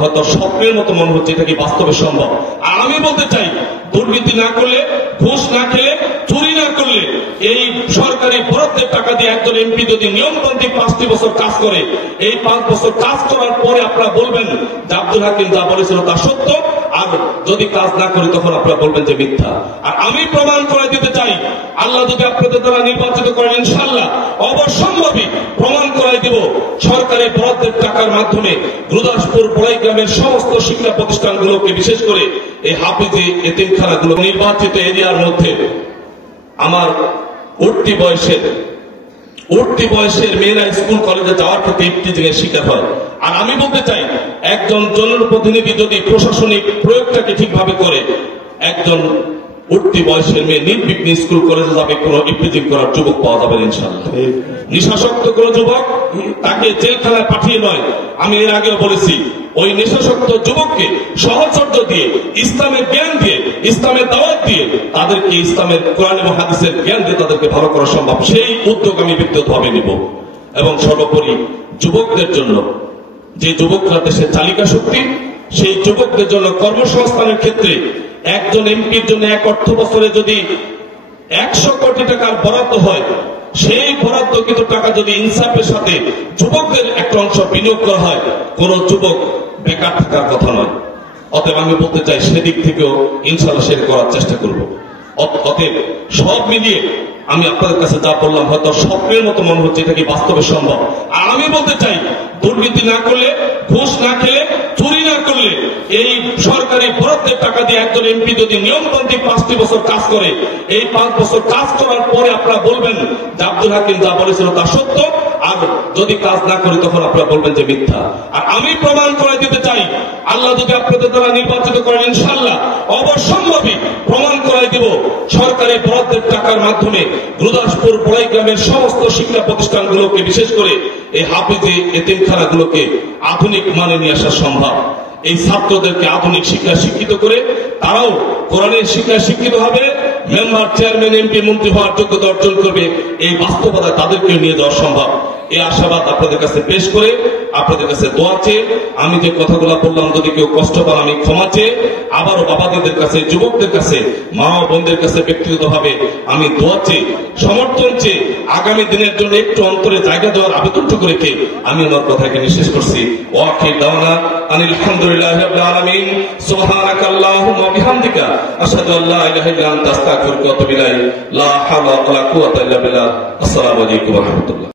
হয়তো স্বপ্নের মতো মনে হচ্ছে, এটা কি বাস্তবে সম্ভব? আর আমি বলতে চাই, দুর্নীতি না করলে, ঘুষ না খেলে, চুরি না করলে, এই সরকারি বরাদ্দের টাকা দিয়ে একজন এমপি যদি নিয়মতান্ত্রিক 5টি বছর কাজ করে, এই 5 বছর কাজ করার পরে আপনারা বলবেন যে আব্দুল হাকিম যা বলেছিল তা সত্য, আর যদি কাজ না করি তখন আপনারা বলবেন যে মিথ্যা। আর আমি প্রমাণ করে দিতে চাই, আল্লাহ যদি আপনাদের দ্বারা নির্বাচিত করেন ইনশাআল্লাহ অবশ্যম্ভাবী প্রমাণ করাই দিব, সরকারি বরাদ্দের টাকার মাধ্যমে গুরুদাসপুর বড়াই গ্রামের সমস্ত শিক্ষা প্রতিষ্ঠানগুলোকে, বিশেষ করে এই হাফিজি এতিমখানাগুলো নির্বাচিত এরিয়ার মধ্যে আমার উঠতি বয়সের মেয়েরা স্কুল কলেজে যাওয়ার ক্ষেত্রে ইফটিজিংয়ের শিকার হয়। আর আমি বলতে চাই, একজন জনপ্রতিনিধি যদি প্রশাসনিক প্রয়োগটাকে ঠিকভাবে করে, একজন উঠতি বয়সের মেয়ে নির্বিঘ্নে স্কুল কলেজে যাবে, কোনো ইফটিজিং করার যুবক পাওয়া যাবে ইনশাআল্লাহ। নেশাসক্ত কোন যুবক তাকে জেলখানায় পাঠিয়ে নয়, আমি এর আগেও বলেছি, ওই নেশাসক্ত যুবককে সহচর্য দিয়ে, ইসলামের জ্ঞান দিয়ে, ইসলামের দাওয়াত দিয়ে, তাদেরকে ইসলামের কোরআন এবং হাদিসের জ্ঞান দিয়ে তাদেরকে ভালো করা সম্ভব। সেই উদ্যোগ আমি ব্যক্তিগতভাবে নিব। এবং সর্বোপরি যুবকদের জন্য, যে যুবকরা দেশের চালিকা শক্তি, সেই যুবকদের জন্য কর্মসংস্থানের ক্ষেত্রে একজন এমপির জন্য এক অর্থ বছরে যদি 100 কোটি টাকার বরাদ্দ হয়, সেই বরাদ্দকৃত টাকা যদি ইনসাফের সাথে যুবকদের একটা অংশ বিনিয়োগ করা হয়, কোন যুবক বেকার থাকার কথা নয়। অতএব আমি বলতে চাই, সেদিক থেকেও ইনশাআল্লাহ সেটা করার চেষ্টা করব। অতএব সব মিলিয়ে আমি আপনাদের কাছে যা বললাম হয়তো স্বপ্নের মতো মনে হচ্ছে, এটা কি বাস্তবে সম্ভব? আর আমি বলতে চাই, দুর্নীতি না করলে, ঘুষ না খেলে, চুরি না করলে, এই সরকারি বরাদ্দের টাকা দিয়ে একজন এমপি যদি নিয়মতান্ত্রিক 5টি বছর কাজ করে, এই 5 বছর কাজ করার পরে আপনারা বলবেন যে আব্দুল হাকিম যা বলেছিল তা সত্য, আর যদি কাজ না করি তখন আপনারা বলবেন যে মিথ্যা। আর আমি প্রমাণ করে দিতে চাই, আল্লাহ যদি আপনাদের দ্বারা নির্বাচিত করেন ইনশাআল্লাহ অবশ্যম্ভাবী প্রমাণ করাই দিব, সরকারি বরাদ্দের টাকার মাধ্যমে গুরুদাসপুর বড়াই গ্রামের সমস্ত শিক্ষা প্রতিষ্ঠানগুলোকে, বিশেষ করে এই হাফিজি এতিমখানাগুলোকে আধুনিক মানে নিয়ে আসা সম্ভব। এই ছাত্রদেরকে আধুনিক শিক্ষায় শিক্ষিত করে তারাও কোরআনের শিক্ষায় শিক্ষিত হবে, মেম্বার, চেয়ারম্যান, এমপি, মন্ত্রী হওয়ার যোগ্যতা অর্জন করবে। এই বাস্তবতায় তাদেরকে নিয়ে যাওয়া সম্ভব। এই আশাবাদ আপনাদের কাছে পেশ করে, আপনাদের কাছে দোয়া চেয়ে, আমি যে কথাগুলো বললাম যদি কেউ কষ্ট পান আমি ক্ষমা চেয়ে, আবারও বাবাদের কাছে, যুবকদের কাছে, মা ও বোনদের কাছে ব্যক্তিগতভাবে আমি দোয়া চেয়ে, সমর্থন চেয়ে, আগামী দিনের জন্য একটু অন্তরে জায়গা দেওয়ার আবেদনটুকু রেখে আমি আমার কথা এখানে শেষ করছি। ওয়াখির দাওয়ানা আনিল হামদুলিল্লাহি রাব্বিল আলামিন, সুবহানাকাল্লাহুম্মা ওয়া বিহামদিকা, আশহাদু আল্লা ইলাহা ইল্লা আনতা, আস্তাগফিরুকা ওয়া আতুবু ইলাইক। লা হাওলা ওয়া লা কুওয়াতা ইল্লা বিল্লাহ। আসসালামু আলাইকুম ওয়া রাহমাতুল্লাহ।